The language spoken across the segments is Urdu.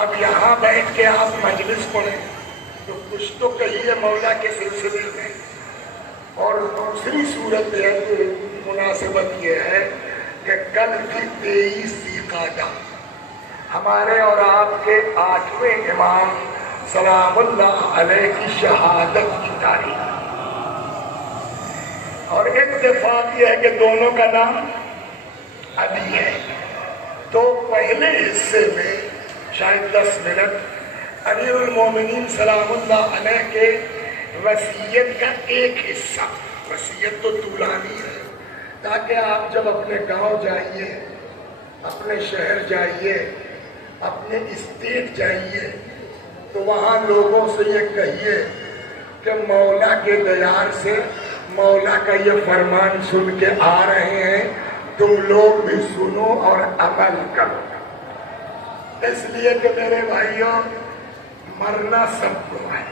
اب یہاں بیٹھ کے آپ مجلس پڑھیں تو کچھ تو کہیے مولا کے سلسلے میں. اور دوسری صورت ہے کہ مناسبت یہ ہے کہ کل کی 23 ذی-قعدہ ہمارے اور آپ کے 8ویں امام سلام اللہ علیہ کی شہادت کی تاریخ. اور اتفاق یہ ہے کہ دونوں کا نام علی ہے. تو پہلے حصے میں شاید 10 منٹ امیر المومنین سلام اللہ علیہ کے وصیت کا ایک حصہ. وصیت تو طولانی ہے تاکہ آپ جب اپنے گاؤں جائیے, اپنے شہر جائیے, اپنے اسٹیٹ جائیے تو وہاں لوگوں سے یہ کہیے کہ مولا کے دیار سے مولا کا یہ فرمان سن کے آ رہے ہیں, تم لوگ بھی سنو اور عمل کرو. اس لیے کہ میرے بھائیوں, مرنا سب کو ہے.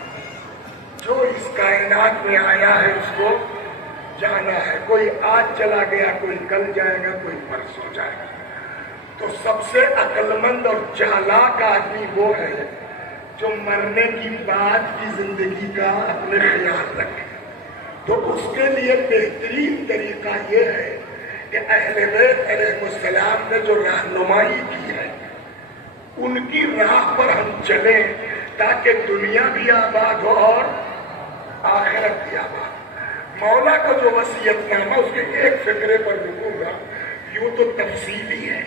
جو اس کائنات میں آیا ہے اس کو جانا ہے. کوئی آج چلا گیا, کوئی کل جائے گا, کوئی پرسوں جائے گا. تو سب سے عقل مند اور چالاک آدمی وہ ہے جو مرنے کی بعد کی زندگی کا اپنے خیال رکھے. تو اس کے لیے بہترین طریقہ یہ ہے کہ اہل بیت علیہ السلام نے جو رہنمائی کی ہے ان کی راہ پر ہم چلیں تاکہ دنیا بھی آباد ہو اور آخرت بھی آباد. مولا کا جو وصیت نامہ, اس کے ایک فقرے پر رکوں گا, یوں تو تفصیلی ہے.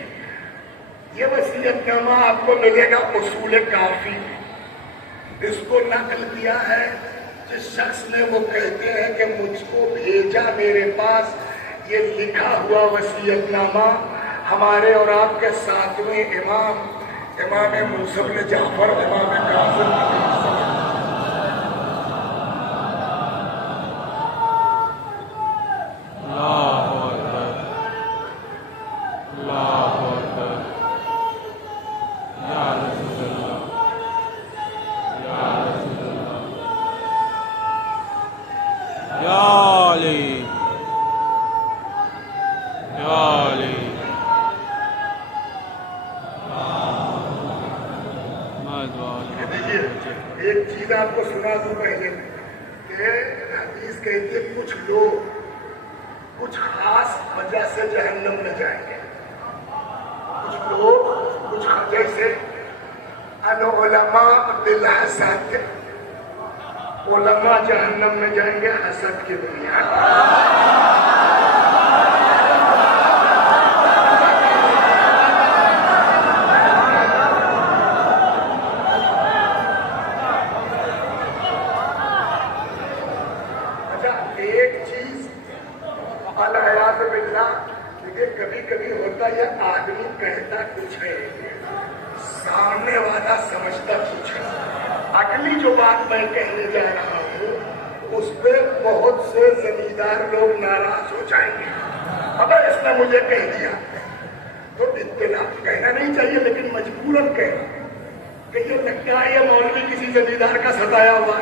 یہ وصیت نامہ آپ کو ملے گا اصول کافی. اس کو نقل کیا ہے جس شخص نے, وہ کہتے ہیں کہ مجھ کو بھیجا میرے پاس یہ لکھا ہوا وصیت نامہ ہمارے اور آپ کے 7ویں امام موسی بن جعفر امام کاظم ایک چیز آپ کو سنا دوں پہلے کہ حدیث کہتی ہے کچھ لوگ کچھ خاص وجہ سے جہنم میں جائیں گے. کچھ لوگ کچھ جیسے العلماء بالحسد, علماء جہنم میں جائیں گے حسد کی بنیاد. کبھی کبھی ہوتا یہ آدمی کہتا کچھ ہے, سامنے والا سمجھتا کچھ ہے. اگلی جو بات میں کہنے جا رہا ہوں اس پہ بہت سے زمیندار لوگ ناراض ہو جائیں گے. اب اس نے مجھے کہہ دیا تو اطلاع کہنا نہیں چاہیے لیکن مجبوراً کہنا کہ یہ لگتا ہے یہ مولوی کسی زمیندار کا ستایا ہوا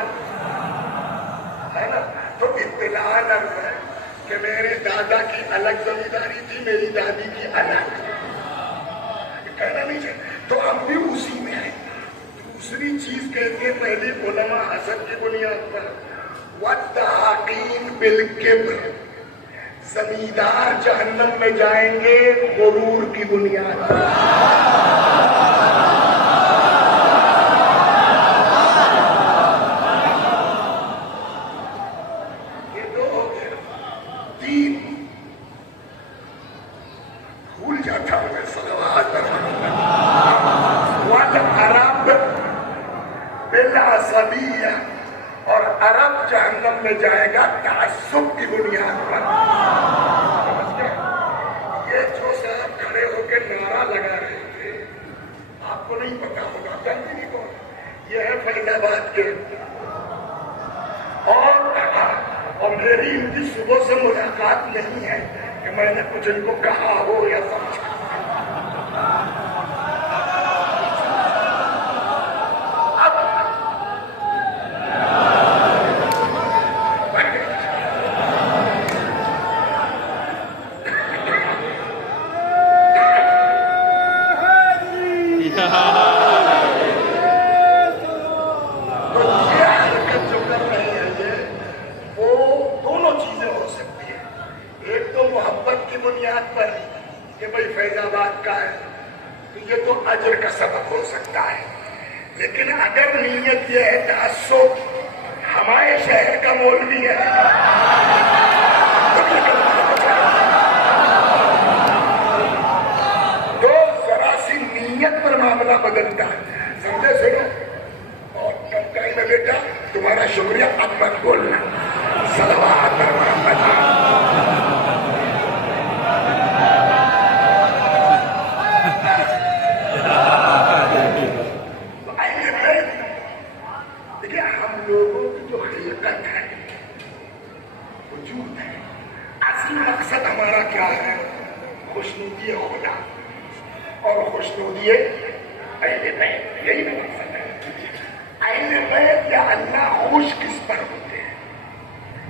ہے نا. تو اطلاع نرم ہے کہ میرے دادا کی الگ زمینداری تھی, میری دادی کی الگ. کہنا نہیں چاہیے. تو ہم بھی اسی میں ہیں. دوسری چیز کہتے ہیں پہلی علماء حسد کی بنیاد پر والتحقین بالکبر, زمیندار جہنم میں جائیں گے غرور کی بنیاد پر. اور عرب جہنم میں جائے گا تعصب کی بنیاد پر. یہ جو صاحب کھڑے ہو کے نعرہ لگا رہے تھے, آپ کو نہیں پتا ہوگا جانتے نہیں کون, یہ ہے فیض آباد کے. اور میری ان کی صبح سے ملاقات نہیں ہے کہ میں نے کچھ ان کو کہا ہو یا سمجھا. ہو سکتا ہے، لیکن اگر نیت یہ ہے تعصب ہمارے شہر کا مولوی ہے تو ذرا سی نیت پر معاملہ بدلتا ہے، سمجھے سنو؟ اور کم ٹائم میں بیٹا تمہارا شکریہ، اب مت بولنا، صلوات پر محمد۔ دیکھیے ہم لوگوں کی جو خلقت ہے، وجود ہے، اصل مقصد ہمارا کیا ہے؟ خوشنودی خدا اور خوشنودی اہل بیت، یہی مقصد ہے۔ اہل بیت یا اللہ خوش کس پر ہوتے ہیں؟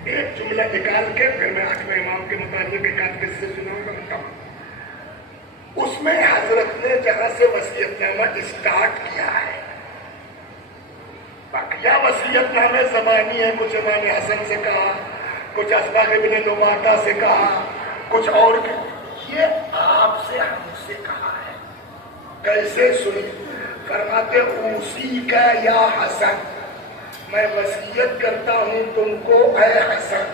ایک جملہ نکال کے پھر میں 8ویں امام کے متعلق ایک آدھ قصے سناؤں گا، بتاؤں۔ اس میں حضرت نے جہاں سے وصیت نامہ اسٹارٹ کیا ہے، بقیہ وصیت نامے زبانی ہے، کچھ امام حسن سے کہا، کچھ اسباغ ابن نواتا سے کہا، کچھ اور یہ آپ سے ہم سے کہا ہے۔ کیسے سنی؟ فرماتے اوصی کا یا حسن، میں وصیت کرتا ہوں تم کو اے حسن،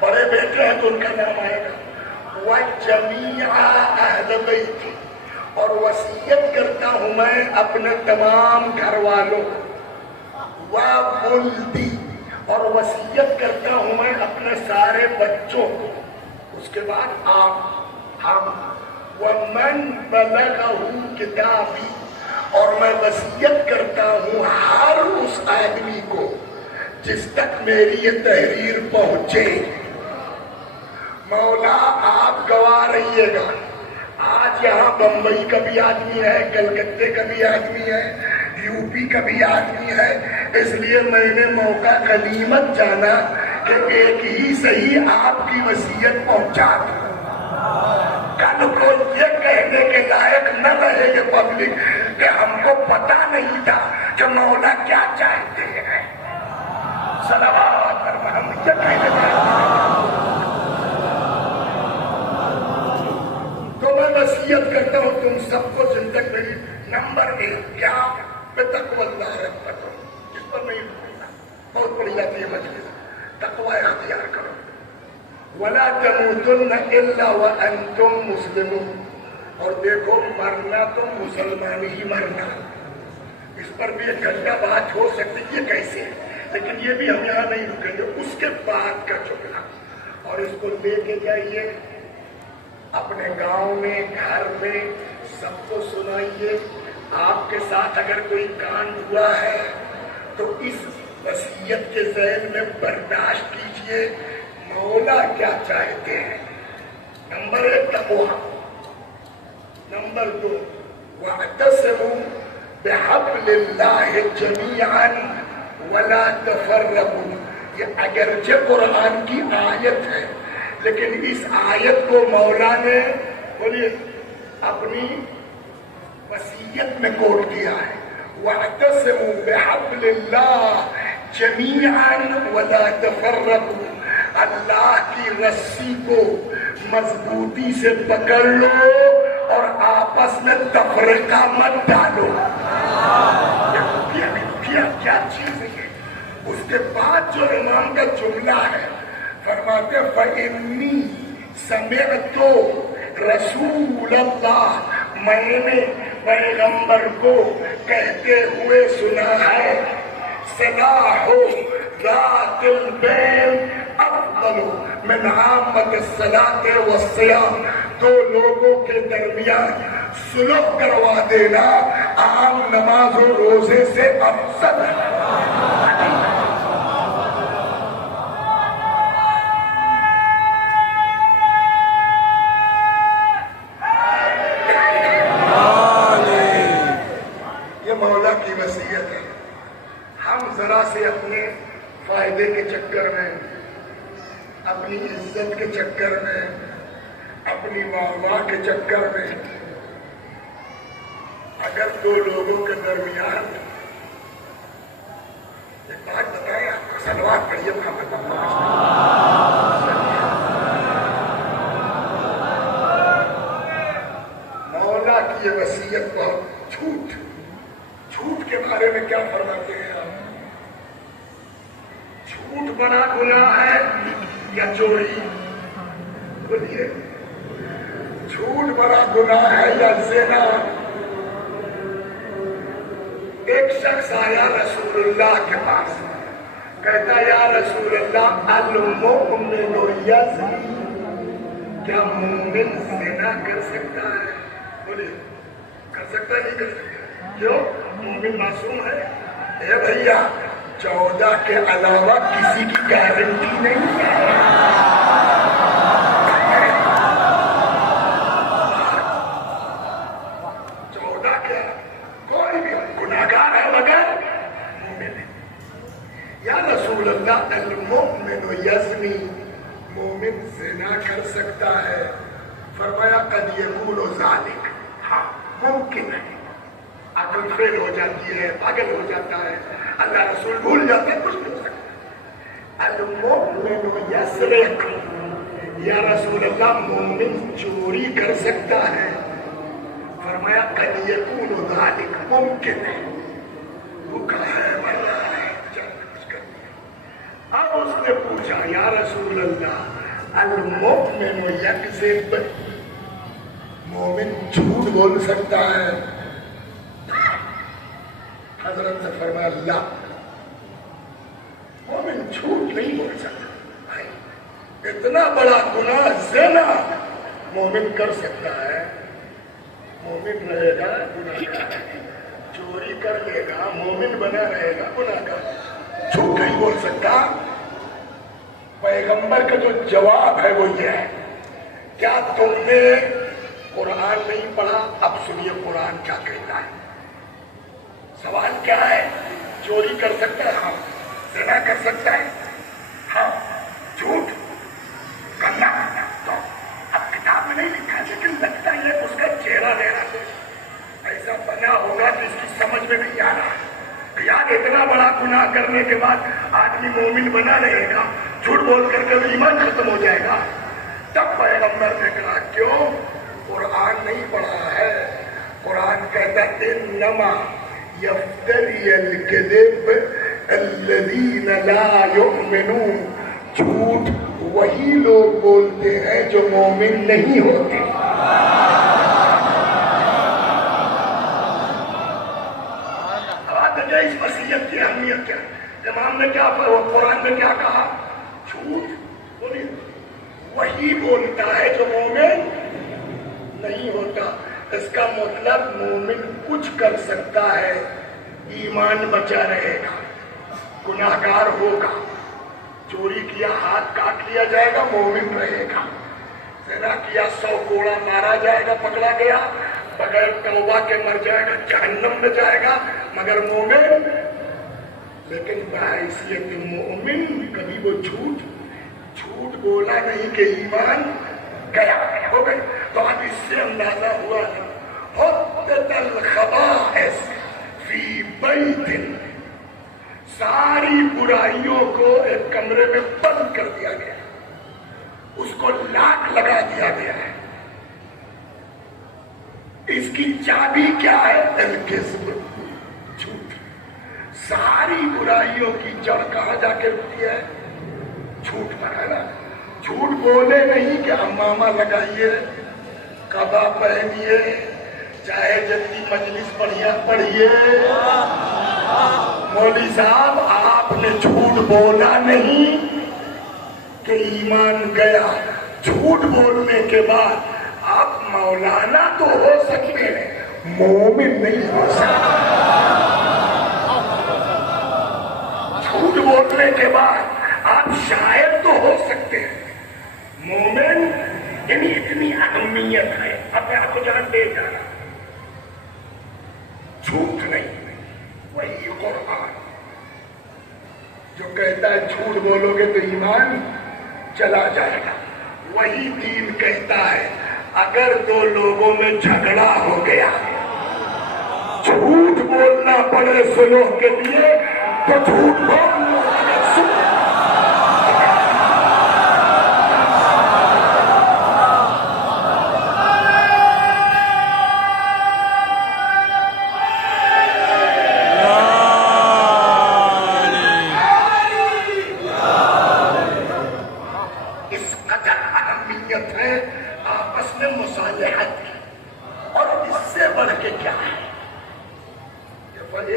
بڑے بیٹے ہیں تو ان کا نام آئے گا، وَجَمِيعَ أَهْلَ بَيْتِ، اور وصیت کرتا ہوں میں اپنے تمام گھر والوں، وَوَلْدِي، اور وصیت کرتا ہوں میں اپنے سارے بچوں کو، اس کے بعد آپ ہم، وَمَنْ بَلَغَهُ كِتَابِي، اور میں وصیت کرتا ہوں ہر اس آدمی کو جس تک میری یہ تحریر پہنچے۔ مولا آپ گواہ رہیے گا، آج یہاں بمبئی کا بھی آدمی ہے، کلکتے کا بھی آدمی ہے، یو پی کا بھی آدمی ہے، اس لیے میں نے موقع غنیمت جانا کہ ایک ہی صحیح آپ کی وصیت پہنچا دوں۔ کل کو یہ کہنے کے لائق نہ رہے یہ پبلک کہ ہم کو پتا نہیں تھا کہ مولا کیا چاہتے ہیں۔ صلوات پر محمد، یہ کہنے تو میں وصیت کرتا ہوں تم سب کو جن تک میری نمبر 1 کیا بتقوی اللہ ربکم، اس پر نہیں بولنا، بہت بڑی آتی ہے مجلس، تقوی اختیار کرو، ولا تموتن الا وانتم مسلمون، اور دیکھو مرنا تو مسلمان ہی مرنا۔ اس پر بھی ایک گھنٹہ بات ہو سکتی ہے کیسے، لیکن یہ بھی ہم یہاں نہیں رکیں گے، اس کے بعد کا جملہ، اور اس کو لے کے جائیے اپنے گاؤں میں، گھر میں، سب کو سنائیے۔ آپ کے ساتھ اگر کوئی کانڈ ہوا ہے تو اس وصیت کے ذیل میں برداشت کیجیے مولا کیا چاہتے ہیں۔ نمبر 1 تقویٰ، نمبر 2 واعتصموا بحبل اللہ جمیعا ولا تفرقوا۔ یہ اگرچہ قرآن کی آیت ہے لیکن اس آیت کو مولا نے بولیے اپنی وصیت میں کوٹ کیا ہے، واعتصموا بحبل اللہ جمیعا ولا تفرقوا، اللہ کی رسی کو مضبوطی سے پکڑ لو اور آپس میں تفرقہ مت ڈالو۔ کیا چیز ہے؟ اس کے بعد جو امام کا جملہ ہے فرماتے فَإِنِّي سَمِعْتُ رسول اللہ، میں نے پیغمبر کو کہتے ہوئے سنا ہے، صلاح ذات البین افضل من عامت الصلاۃ والصیام، دو لوگوں کے درمیان صلح کروا دینا عام نماز و روزے سے افضل ہے۔ یہ مولا کی وصیت ہے۔ ہم ذرا سے اپنے فائدے کے چکر میں، اپنی عزت کے چکر میں، اپنی واہ کے چکر میں، اگر دو لوگوں کے درمیان ایک بات بتائیں، آپ کو صلوات پڑھیے محمد مولا کی یہ وصیت بہت جھوٹ بارے میں کیا فرماتے ہیں آپ؟ جھوٹ بڑا گناہ ہے یا چوری؟ بولیے، جھوٹ بڑا گناہ ہے یا زنا؟ ایک شخص آیا رسول اللہ کے پاس، کہتا یا رسول اللہ المؤمن یزنی، کیا مومن زنا کر سکتا ہے؟ بولیے، کر سکتا ہے نہیں کر سکتا؟ کیوں؟ مومن معصوم ہے۔ اے بھیا، 14 کے علاوہ کسی کی گارنٹی نہیں ہے۔ 14 کیا، کوئی بھی گناہگار ہے مگر مومن ہے۔ یا رسول اللہ المؤمن یزنی، مومن زنا کر سکتا ہے؟ فرمایا قد یکون ذالک، ہاں ممکن ہے، عقل فیل ہو جاتی ہے، پاگل ہو جاتا ہے، اللہ رسول بھول جاتے ہیں، کچھ نہیں ہو سکتا۔ المؤمن یسرق، یا رسول اللہ مومن چوری کر سکتا ہے؟ فرمایا قد یکون ذالک، ممکن ہے، بھوکا ہے، مر رہا ہے، کچھ کر دیا۔ اب اس نے پوچھا یا رسول اللہ المؤمن یکذب، مومن جھوٹ بول سکتا ہے؟ حضرت نے فرمایا لا، مومن جھوٹ نہیں بول سکتا۔ اتنا بڑا گناہ زنا مومن کر سکتا ہے؟ مومن رہے گا گناہگار، چوری کر لے گا مومن بنا رہے گا گناہگار، جھوٹ نہیں بول سکتا۔ پیغمبر کا جو جواب ہے وہ یہ ہے، کیا تم نے قرآن نہیں پڑھا؟ اب سنیے قرآن کیا کہتا ہے۔ سوال کیا ہے؟ چوری کر سکتا ہے؟ ہاں۔ زنا کر سکتا ہے؟ ہاں۔ جھوٹ کرنا تو اب کتاب میں نہیں لکھا، لیکن لگتا ہے اس کا چہرہ لینا ایسا بنا ہوگا کہ اس کی سمجھ میں نہیں آ رہا ہے۔ یار اتنا بڑا گناہ کرنے کے بعد آدمی مومن بنا رہے گا، جھوٹ بول کر کے ایمان ختم ہو جائے گا۔ تب پیغمبر نے کہا کیوں؟ قرآن نہیں پڑھا ہے؟ قرآن کہتا ہے انما یفتری الکذب الذین لا یؤمنون، جھوٹ وہی لوگ بولتے ہیں جو مومن نہیں ہوتے۔ اس وصیت کی اہمیت کیا؟ امام نے کیا قرآن میں کیا کہا؟ جھوٹ بولیے وہی بولتا ہے جو مومن نہیں ہوتا۔ اس کا مطلب مومن کچھ کر سکتا ہے، ایمان بچا رہے گا، گناہگار ہوگا، چوری کیا ہاتھ کاٹ لیا جائے گا، مومن رہے گا، زنا کیا 100 کوڑا مارا جائے گا، پکڑا گیا، بغیر توبہ کے مر جائے گا، جہنم میں جائے گا، مگر مومن۔ لیکن بحیثیت مومن کبھی وہ جھوٹ بولا نہیں کہ ایمان گیا ہو گئی۔ تو اب اس سے اندازہ ہوا حدت الخبائث فی بیت، ساری برائیوں کو ایک کمرے میں بند کر دیا گیا، اس کو لاک لگا دیا گیا ہے۔ اس کی چابی کیا ہے؟ الکذب، جھوٹ۔ ساری برائیوں کی جڑ کہاں جا کے رکتی ہے؟ جھوٹ پر ہے نا۔ جھوٹ بولے نہیں کہ امامہ لگائیے، قبا پہنیے، چاہے جتنی مجلس بڑھیا پڑھیے، مولوی صاحب آپ نے جھوٹ بولا نہیں کہ ایمان گیا۔ جھوٹ بولنے کے بعد آپ مولانا تو ہو سکتے ہیں، مومن نہیں ہو سکتے۔ جھوٹ بولنے کے بعد آپ شاعر تو ہو سکتے ہیں، مومن یعنی اتنی اہمیت ہے۔ اب میں آپ کو جہاں دے جا رہا، جھوٹ نہیں، وہی قرآن جو کہتا ہے جھوٹ بولو گے تو ایمان چلا جائے گا، وہی دین کہتا ہے اگر دو لوگوں میں جھگڑا ہو گیا، جھوٹ بولنا پڑے صلح کے لیے تو جھوٹ بولنا،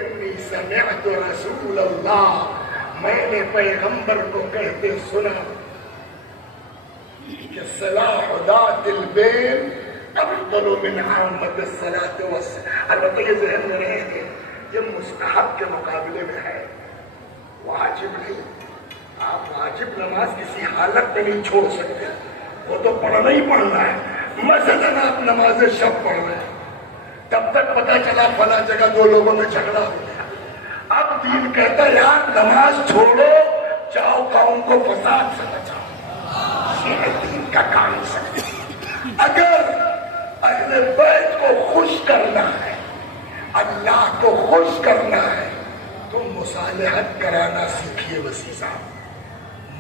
انی سمعت رسول اللہ، میں نے پیغمبر کو کہتے سنا کہ صلاح ذات البین افضل من عامت الصلاۃ والسلام. البتہ یہ ذہن میں رہے کہ یہ مستحب کے مقابلے میں ہے، واجب نہیں. آپ واجب نماز کسی حالت میں نہیں چھوڑ سکتے، وہ تو پڑھنا ہی پڑھنا ہے. مثلاً آپ نماز شب پڑھ رہے ہیں، تب تک پتا چلا فلاں جگہ دو لوگوں میں جھگڑا ہو گیا. اب دین کہتا ہے یار نماز چھوڑو، جاؤ قوم کو فساد سے بچاؤ. یہ دین کا کام سکتے. اگر اہل بیت کو خوش کرنا ہے، اللہ کو خوش کرنا ہے، تو مصالحت کرانا سیکھیے. وسیع صاحب،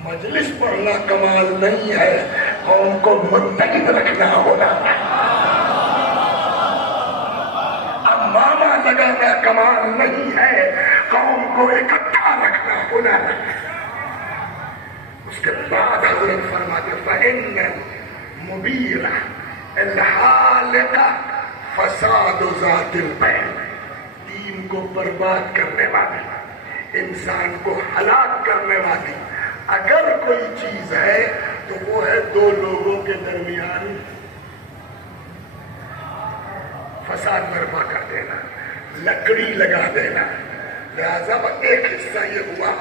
مجلس پڑھنا کمال نہیں ہے، قوم کو متحد رکھنا ہونا ہے. امامہ لگانا کمال نہیں ہے، قوم کو اکٹھا رکھنا ہونا ہے. اس کے بعد حضرت فرماتے فإن المبیرہ الحالقہ فساد ذات البین. دین کو برباد کرنے والی، انسان کو ہلاک کرنے والی اگر کوئی چیز ہے تو وہ ہے دو لوگوں کے درمیان فساد برپا کر دینا، لکڑی لگا دینا. لہذا ایک حصہ یہ ہوا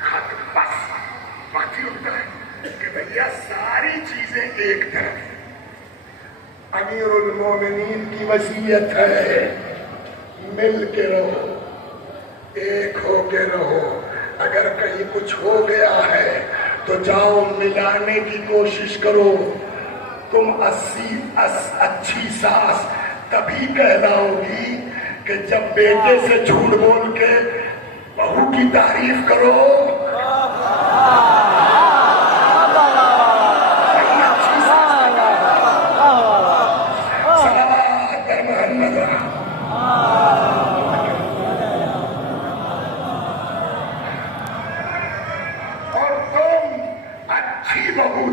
ختم. بس باقی ہوتا ہے کہ بھیا ساری چیزیں ایک طرف. امیر المومنین کی وصیت ہے مل کے رہو، ایک ہو کے رہو. اگر کہیں کچھ ہو گیا ہے تو جاؤ ملانے کی کوشش کرو. تم اچھی ساس تبھی کہلاؤ گی کہ جب بیٹے سے جھوٹ بول کے بہو کی تعریف کرو.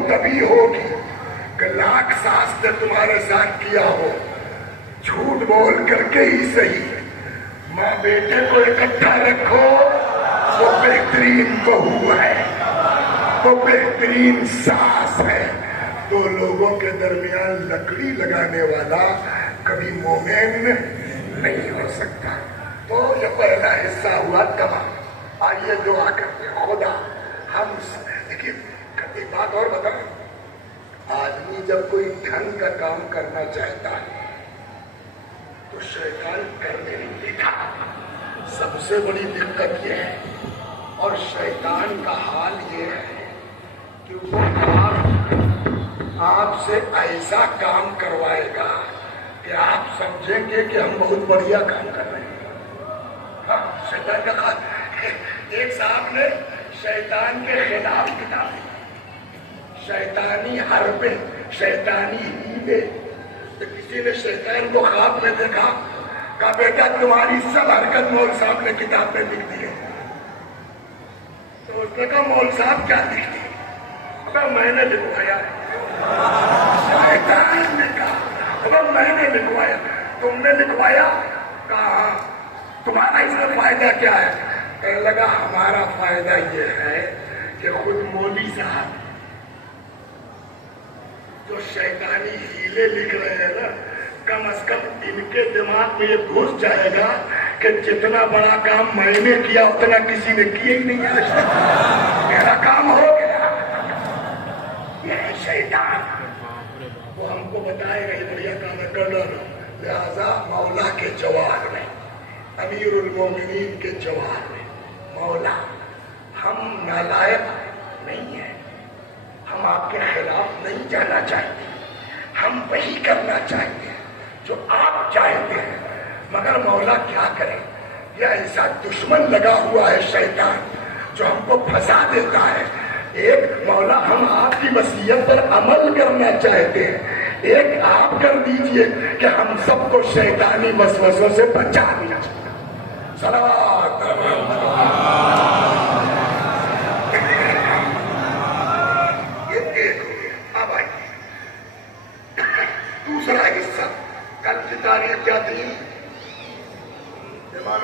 تبھی ہوگی کہ لاکھ ساس نے تمہارے ساتھ کیا ہو، جھوٹ بول کر کے ہی صحیح. ماں بیٹے کو اکٹھا رکھو، وہ بہترین بہو ہے، وہ بہترین ساس ہے. دو لوگوں کے درمیان لکڑی لگانے والا کبھی مومن نہیں ہو سکتا. تو یہ پہلا حصہ ہوا تمام. آئیے دعا کرتے ہیں خدا ہم دیکھیے. ایک بات اور بتائیں، آدمی جب کوئی ڈھنگ کا کام کرنا چاہتا ہے تو شیطان کرنے نہیں دیتا. سب سے بڑی دقت یہ ہے. اور شیطان کا حال یہ ہے کہ وہ آپ سے ایسا کام کروائے گا کہ آپ سمجھیں گے کہ ہم بہت بڑھیا کام کر رہے ہیں. ہاں، شیطان کا حال. ایک صاحب نے شیطان کے خلاف کتاب لکھی، شیطانی حربیں، شیطانی ہیلے. تو کسی نے شیطان کو خواب میں دیکھا، کہا بیٹا تمہاری سب حرکت مول صاحب نے کتاب میں لکھ دی ہے. تو اس نے کہا مول صاحب کیا لکھ دی؟ ابا میں نے لکھوایا. شیطان نے کہا ابا میں نے لکھوایا. تم نے لکھوایا؟ کہا تمہارا اس میں فائدہ کیا ہے؟ کہنے لگا ہمارا فائدہ یہ ہے کہ خود مولوی صاحب جو شیطانی ہیلے لکھ رہے ہیں نا، کم از کم ان کے دماغ میں یہ گھس جائے گا کہ جتنا بڑا کام میں نے کیا اتنا کسی نے کیا ہی نہیں ہے. میرا کام ہو گیا. یہ شیطان وہ ہم کو بتائے گا یہ بڑھیا کام ہے کر ڈالو. لہذا مولا کے جواب میں، امیر المومنین کے جواب میں، مولا ہم نالائق نہیں ہیں، ہم آپ کے خلاف نہیں جانا چاہتے، ہم وہی کرنا چاہتے ہیں جو آپ چاہتے ہیں. مگر مولا کیا کریں، یہ ایسا دشمن لگا ہوا ہے شیطان جو ہم کو پھنسا دیتا ہے. ایک مولا ہم آپ کی وصیت پر عمل کرنا چاہتے ہیں، ایک آپ کر دیجئے کہ ہم سب کو شیطانی وسوسوں سے بچا دیا. صلوات دوسرا حصہ. کل کی تاریخ کیا تھی؟ امام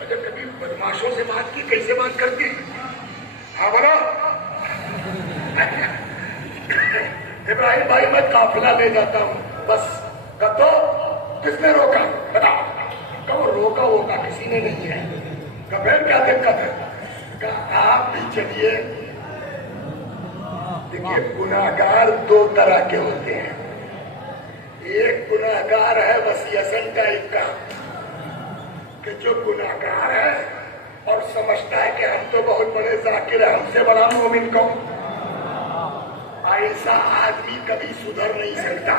اگر کبھی بدماشوں سے بات کی کیسے بات کرتی؟ ہاں بولا ابراہیم بھائی میں قافلہ لے جاتا ہوں بس کتو کس نے روکا بتا کب روکا ہوگا کسی نے نہیں ہے پھر کیا دقت ہے کہا آپ بھی چلیے دیکھیے گناہگار دو طرح کے ہوتے ہیں ایک گناہگار ہے وسیع حسن ٹائپ کا کہ جو گناہگار ہے اور سمجھتا ہے کہ ہم تو بہت بڑے ذاکر ہیں ہم سے بڑا مومن کون ایسا آدمی کبھی سدھر نہیں سکتا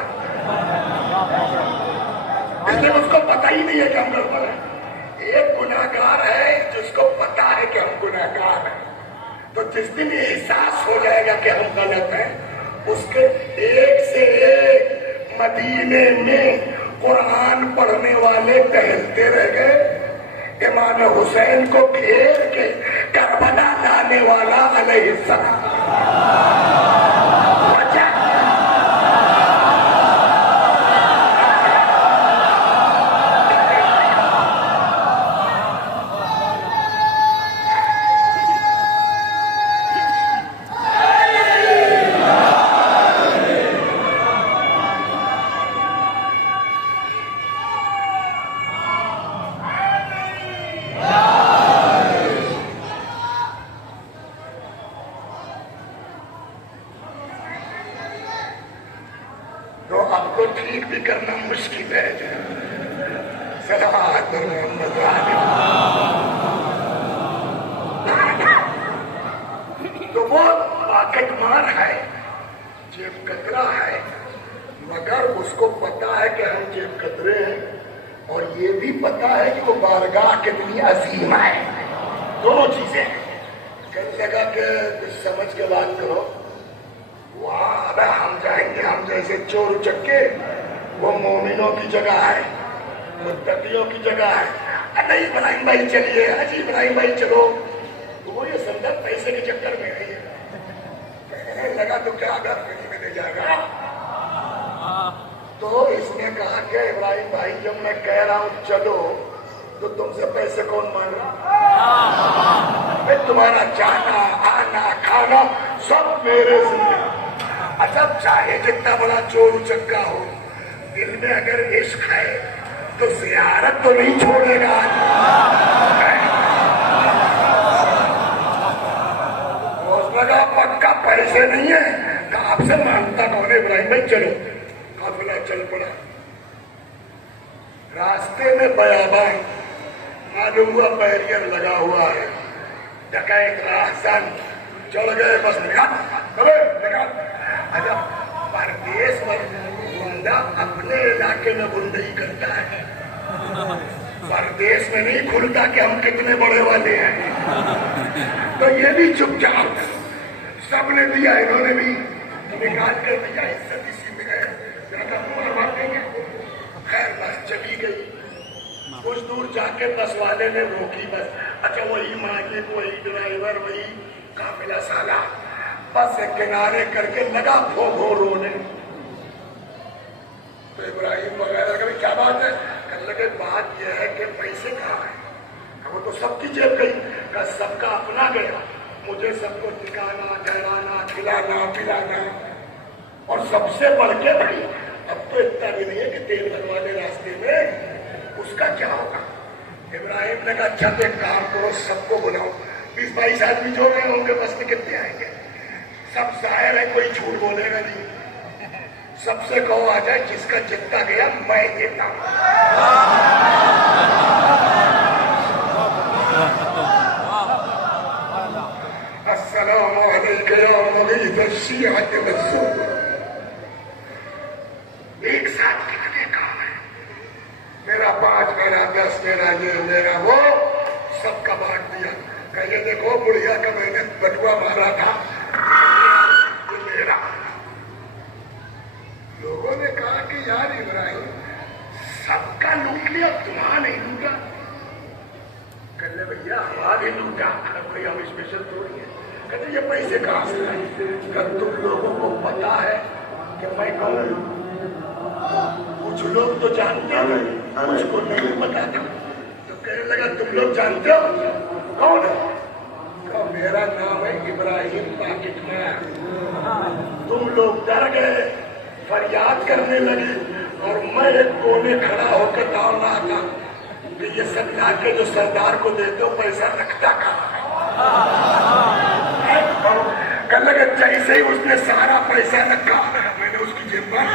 اس لیے اس کو پتہ ہی نہیں ہے کہ ہم گڑبڑ ہیں ایک گناہگار ہے جس کو پتا ہے کہ ہم گناہگار ہیں تو جس دن احساس ہو جائے گا کہ ہم غلط ہیں اس کے ایک سے ایک مدینے میں قرآن پڑھنے والے ٹہلتے رہ گئے امام حسین کو گھیر کے کربلا لانے والا علیہ السلام پردیس میں نہیں کھلتا کہ ہم کتنے بڑے والے ہیں تو یہ بھی چپ چاپ سب نے دیا انہوں نے بھی نکال کر دیا عزت اسی میں ہے زیادہ مار دیں گے خیر بس چلی گئی کچھ دور جا کے بس والے نے روکی بس اچھا وہی مالک وہی ڈرائیور وہی قافلہ سالہ بس کنارے کر کے لگا بھو بھو رونے تو ابراہیم وغیرہ کہ کیا بات ہے کہنے لگے بات یہ ہے کہ پیسے کہاں ہیں وہ تو سب کی جیب گئی کہ سب کا اپنا گیا مجھے سب کو ٹکانا ٹہرانا کھلانا پلانا اور سب سے بڑھ کے بھائی اب تو اتنا بھی نہیں ہے کہ تیل بھروا دے راستے میں اس کا کیا ہوگا ابراہیم نے کہا اچھا تو ایک کام کرو سب کو بلاؤ 20-22 آدمی جو گئے ہوں گے بس میں کتنے آئیں گے سب ظاہر ہے کوئی جھوٹ بولے گا نہیں سب سے کہو آ جائے جس کا جتنا گیا میں دیتا ہوں السلام علیکم یا مغیث الشیعۃ والسنہ ایک ساتھ کتنے کام ہے میرا 5 میرا 10 میرا یہ میرا وہ سب کا بانٹ دیا کہ یہ دیکھو بڑھیا کا میں نے بٹوا مارا تھا یہ میرا لوگوں نے کہا کہ یار ابراہیم سب کا لوٹ لیا تمہارا نہیں لوٹا کہنے بھیا ہمارا بھی لوٹا کوئی ہم اسپیشل تھوڑی ہے کہتے یہ پیسے کہاں سے لائے کہ تم لوگوں کو پتا ہے کہ میں کون ہوں کچھ لوگ تو جانتے ہیں کچھ کو نہیں پتا تھا لگا تم لوگ جانتے ہو کون ہے؟ کہا میرا نام ہے ابراہیم پاکٹ میں. تم لوگ ڈر گئے, فریاد کرنے لگے, اور میں ایک کونے کھڑا ہو کے دوڑ رہا تھا کہ یہ سب لا کے جو سردار کو دیتے ہو پیسہ رکھتا کہاں ہے. کہنے لگے جیسے ہی اس نے سارا پیسہ رکھا میں نے اس کی جیب میں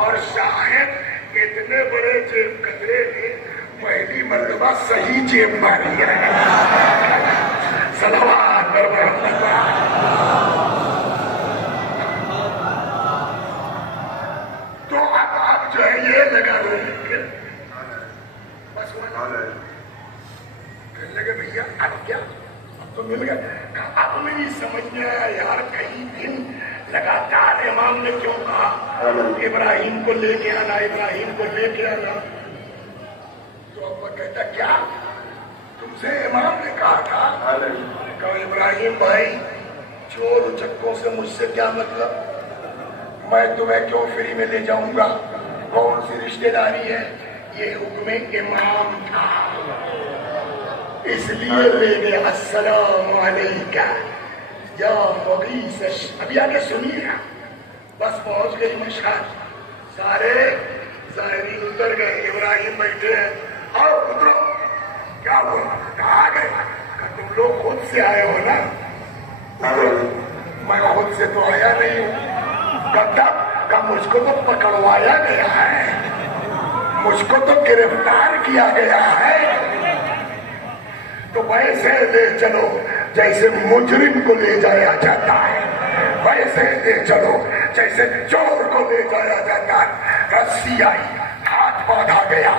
اور شاید اتنے بڑے جیب کترے نے پہلی مرتبہ صحیح جیب ماری ہے. صلوات پر محمد. تو اب آپ جو ہے یہ لگا رہے ہیں بس وہ کہنے لگے بھیا اب کیا, اب تو مل گیا. اب میری سمجھ میں آیا یار کئی دن لگاتار امام نے کیوں کہا ابراہیم کو لے کے آنا, ابراہیم کو لے کے آنا. تو اب وہ کہتا کیا تم سے امام نے کہا تھا؟ کہا ابراہیم بھائی چور اچکوں سے مجھ سے کیا مطلب, میں تمہیں کیوں فری میں لے جاؤں گا, کون سی رشتہ داری ہے, یہ حکم امام تھا اس لیے لے گئے. السلام علیکہ یا مغیث. ابھی آگے سنیے, بس پہنچ گئی مشہد, سارے زائرین اتر گئے, ابراہیم بیٹھے ہیں, آؤ اترو. کیا ہوا؟ کہا گئے کہ تم لوگ خود سے آئے ہو نا. میں خود سے تو آیا نہیں ہوں. کہ مجھ کو تو پکڑوایا گیا ہے, مجھ کو تو گرفتار کیا گیا ہے. تو ویسے لے چلو جیسے مجرم کو لے جایا جاتا ہے, ویسے لے چلو جیسے چور کو لے جایا جاتا ہے. رسی آئی, ہاتھ باندھا گیا,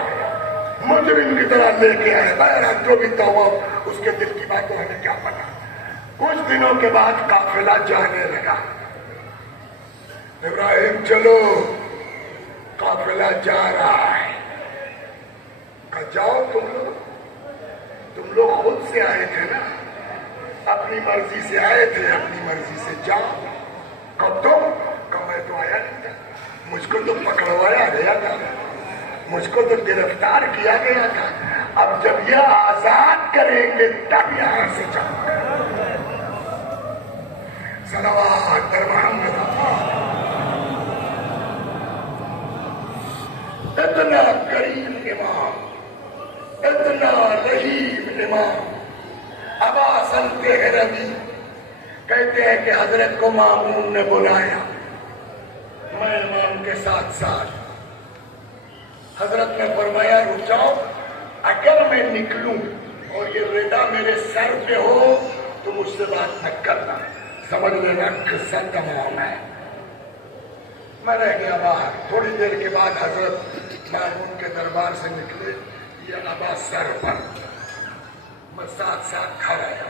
مجرم کی طرح لے کے آئے. بہرحال جو بھی تو ہوا اس کے دل کی بات کو ہمیں کیا پتا. کچھ دنوں کے بعد قافلہ جانے لگا. ابراہیم چلو قافلہ جا رہا ہے. کہ جاؤ تم لوگ خود سے آئے تھے نا, اپنی مرضی سے آئے تھے, اپنی مرضی سے جاؤ. کب تم؟ کہ میں تو آیا نہیں تھا, مجھ کو تو پکڑوایا گیا تھا, مجھ کو تو گرفتار کیا گیا تھا. اب جب یہ آزاد کریں گے تب یہاں سے جاؤ. صلوات پر محمد. اتنا کریم امام, اتنا رحیم امام. ابا سنتے ہیں ربی کہتے ہیں کہ حضرت کو مامون نے بلایا, میں امام کے ساتھ ساتھ. حضرت نے فرمایا رک جاؤ, اگر میں نکلوں اور یہ ردا میرے سر پہ ہو تو مجھ سے بات نہ کرنا, سمجھ لینا قصہ تمام ہے. میں رہ گیا باہر. تھوڑی دیر کے بعد حضرت مامون کے دربار سے نکلے, یہ ابا سر پر, میں ساتھ ساتھ کھڑا رہا.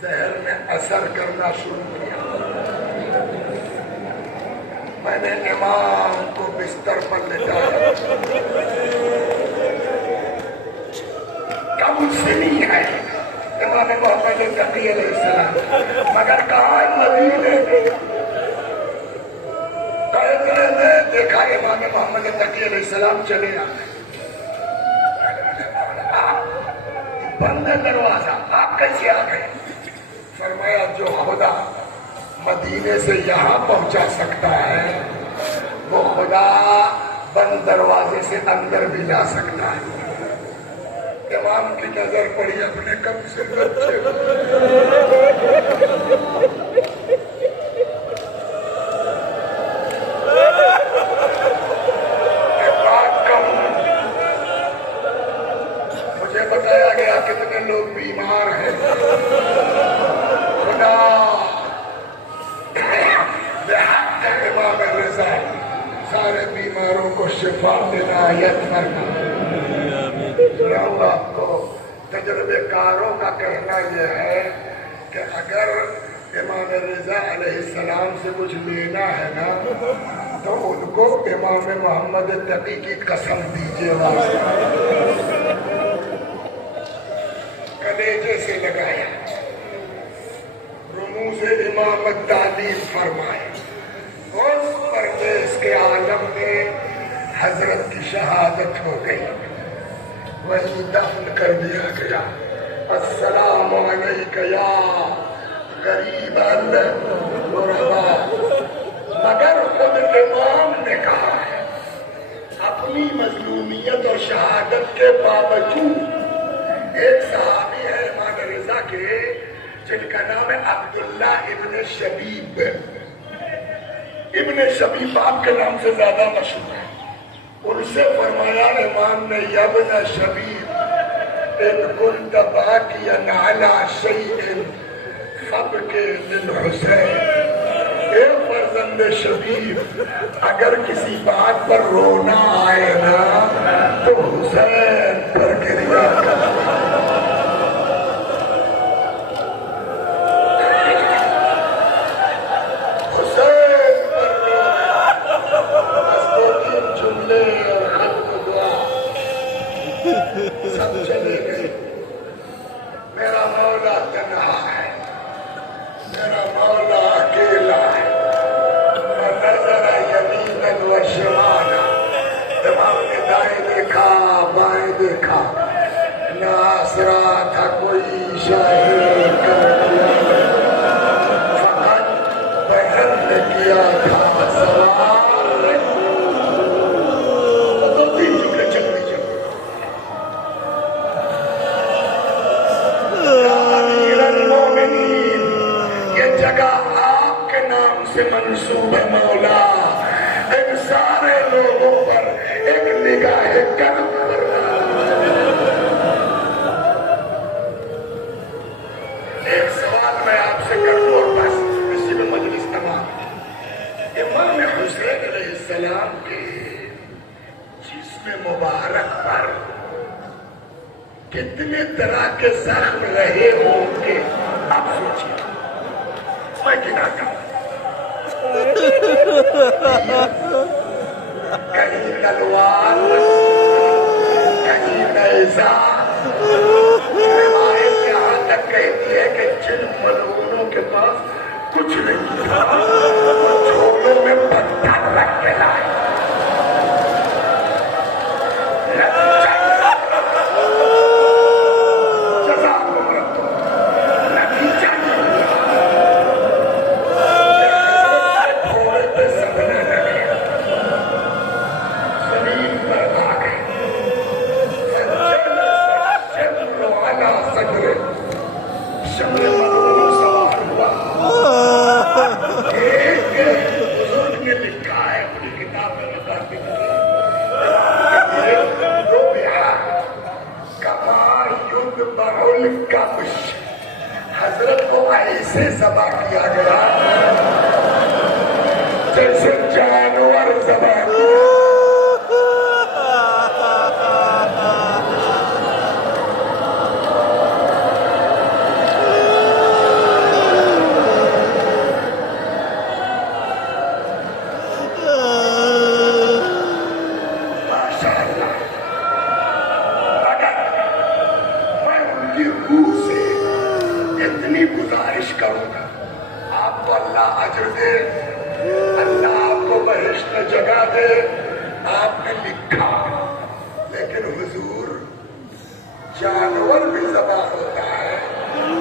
زہر نے اثر کرنا شروع کیا. میں نے امام کو بستر پر لٹایا. کم سے نہیں ہے امام محمد تقی علیہ السلام, مگر کہاں مدینے میں. کہتے ہیں دیکھا امام محمد تقی علیہ السلام چلے آئے. بند ہے دروازہ, آپ کیسے آ گئے؟ فرمایا جو خدا مدینے سے یہاں پہنچا سکتا ہے وہ خدا بند دروازے سے اندر بھی جا سکتا ہے. امام کی نظر پڑی اپنے کم سے بچے. مجھے بتایا گیا کتنے لوگ بیمار ہیں. خدا بحق امام رضا سارے بیماروں کو شفا عنایت فرما. آپ کو تجربے کاروں کا کہنا یہ ہے کہ اگر امام رضا علیہ السلام سے کچھ لینا ہے نا تو ان کو امام محمد تقی کی قسم دیجیے. کلیجے سے لگایا, رموز امامت تعلیم فرمائے. حضرت کی شہادت ہو گئی، وہیں دفن کر دیا گیا۔ السلام علیک یا غریب الغرباء۔ مگر خود امام نے کہا ہے اپنی مظلومیت اور شہادت کے باوجود، ایک صحابی ہے امام رضا کے جن کا نام ہے عبداللہ ابن شبیب۔ ابن شبیب آپ کے نام سے زیادہ مشہور ہے۔ ان سے فرمایا امام نے یا ابن شبیب ان كنت باكيا على شيء فابكي للحسين۔ اے فرزند شبیب، اگر کسی بات پر رونا آئے نا تو حسین پر گریا کر۔ حسین پر رونا، بس دو تین جملے اور ختم دعا، سب چلے گئے۔ میرا مولا تنہا ہے، میرا مولا اکیلا ہے۔ نظر یمینا و شمالا، امام نے دائیں دیکھا بائیں دیکھا، نہ آسرا تھا کوئی شاہد کا، فقط بہن نے کیا تھا سوال۔ دو تین جملے چل رہی چل رہی۔ امیر المومنین، یہ جگہ آپ کے نام سے منسوب ہے مولا، ان سارے لوگوں پر ایک نگاہ کرم کرنا۔ ایک سوال میں آپ سے کر دوں اور بس اسی میں مجلس تمام۔ امام حسین علیہ السلام کے جسم مبارک پر کتنے طرح کے زخم رہے ہوں گے آپ سوچیے، میں گناتا ہوں۔ کہیں تلوار، کہیں نیزہ، روایت یہاں تک کہتی ہے کہ جن ملعونوں کے پاس کچھ نہیں تھا وہ جھولوں میں پتھر رکھ کے لائے۔ حضرت کو ایسے ذبح کیا گیا جیسے جانور ذبح کیا۔ جگہ دے، آپ نے لکھا، لیکن حضور جانور بھی ذبح ہوتا ہے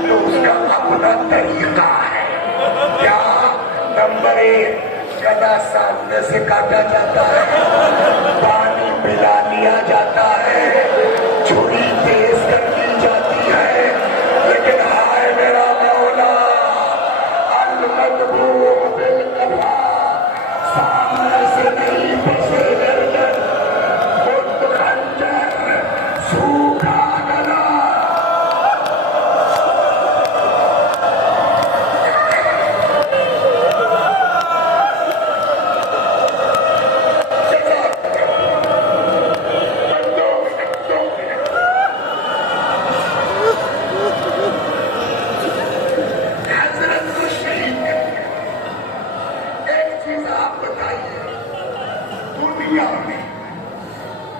تو اس کا اپنا طریقہ ہے۔ کیا نمبر 1 گدا سامنے سے کاٹا جاتا ہے، پانی پلا دیا جاتا ہے، چھری تیز کر دی جاتی ہے، لیکن ہائے میرا مولا المذبوح بالقضاء، سامنے سے نہیں پسے گردن، خود خنجر سوکھا گلا۔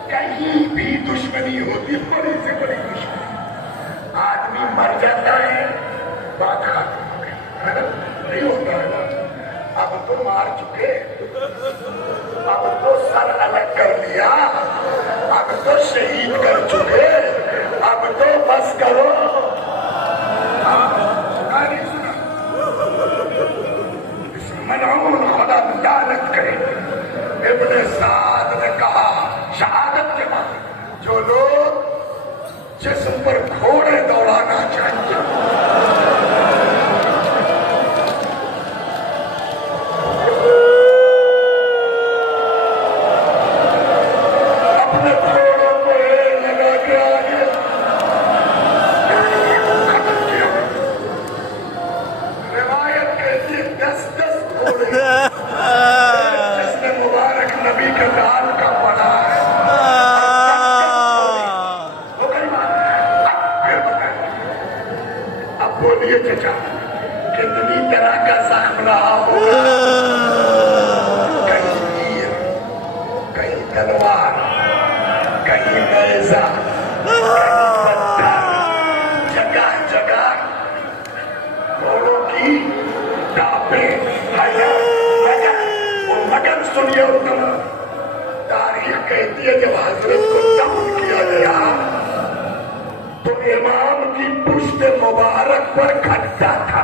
کہیں بھی دشمنی ہوتی، بڑی سے بڑی دشمنی، آدمی مر جاتا ہے بات ختم ہو گئی، ہے نا؟ نہیں ہوتا ہے نا؟ اب تو مار چکے، اب تو سر الگ کر لیا، اب تو شہید کر چکے، اب تو بس کرو۔ نہیں سنا، اس ملعون خدا لعنت کرے۔ ابن سعد نے کہا شہادت کے بعد جو لوگ جسم پر گھوڑے دوڑانا چاہیے، اپنے گھوڑوں کو لگا کے آگے ختم کیا۔ روایت کہتی ہے 10 گھوڑے جس نے مبارک نبی کے لال کا پڑھا ہے، اب بولیے چچا کتنی طرح کا زخم رہا ہوگا، کہیں تیر، کہیں تلوار، کہیں نیزہ، کہیں پتھر، جگہ جگہ گھوڑوں کی ٹاپیں، مگر سنیے تم، تاریخ کہتی ہے جب حضرت کو دفن کیا گیا تو امام کی پشت مبارک پر کھٹا تھا،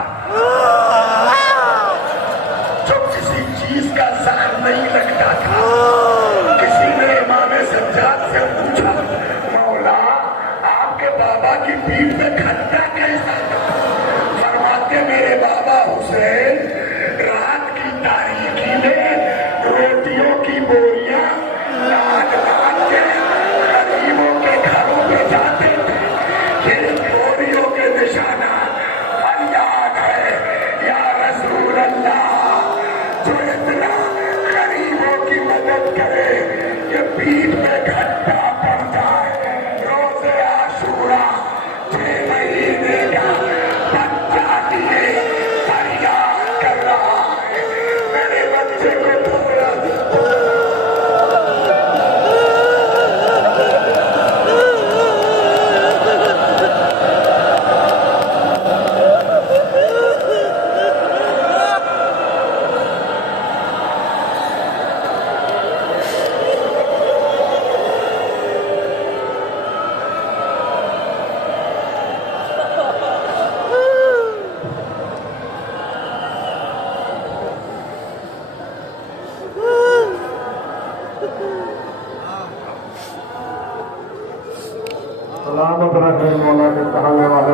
جو کسی چیز کا زخم نہیں لگتا تھا۔ کسی نے امام سجاد سے پوچھا مولا آپ کے بابا کی پیٹھ پہ کھٹا کیسا تھا؟ فرماتے میرے بابا حسین رات کی تاریکی میں روٹیوں کی بوریاں لاد لاد کے غریبوں کے گھروں پہ جاتے تھے، یہ بوریوں کے نشانات فریاد ہے یا رسول اللہ، جو اتنا غریبوں کی مدد کرے کہ پیٹھ پہ گھٹا پڑ جائے۔ روز عاشورا 6 مہینے کا بچہ دیے فریاد کر رہا ہے میرے بچے کو ٹھکرا دو۔ سلامت رکھے مولا کے کہنے والے